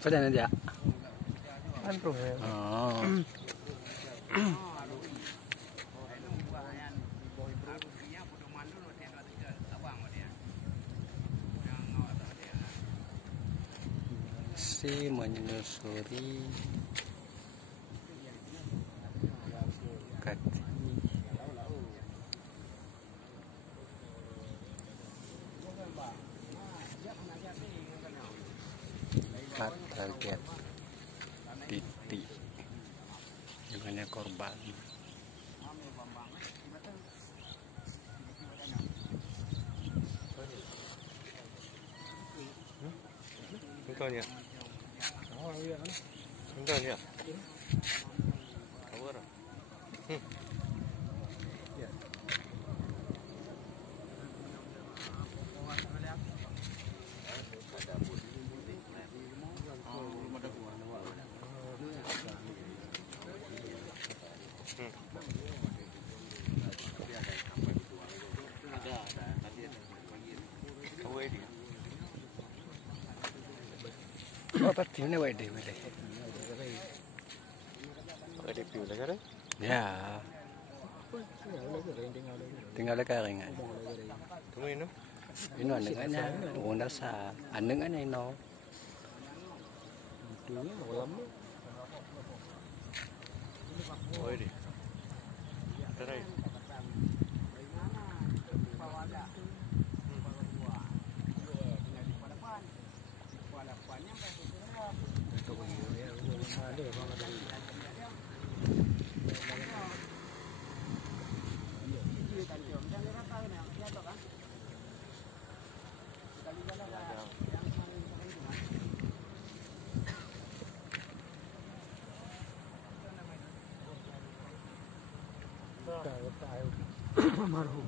Pernah aja. Antuh ya. Oh. Si menyusuri kaki target titik dimana korban. Engkau ni. Oh iya. Engkau ni. Kabar. Ya. Oh, pasti ni wajib boleh. Ada piu dah kan? Ya. Tinggal dekat ringan. Tunggu ini. Ini anengannya, unda sa, anengannya ini. Itunya malam ni. Oh ini. Terai. Marhum.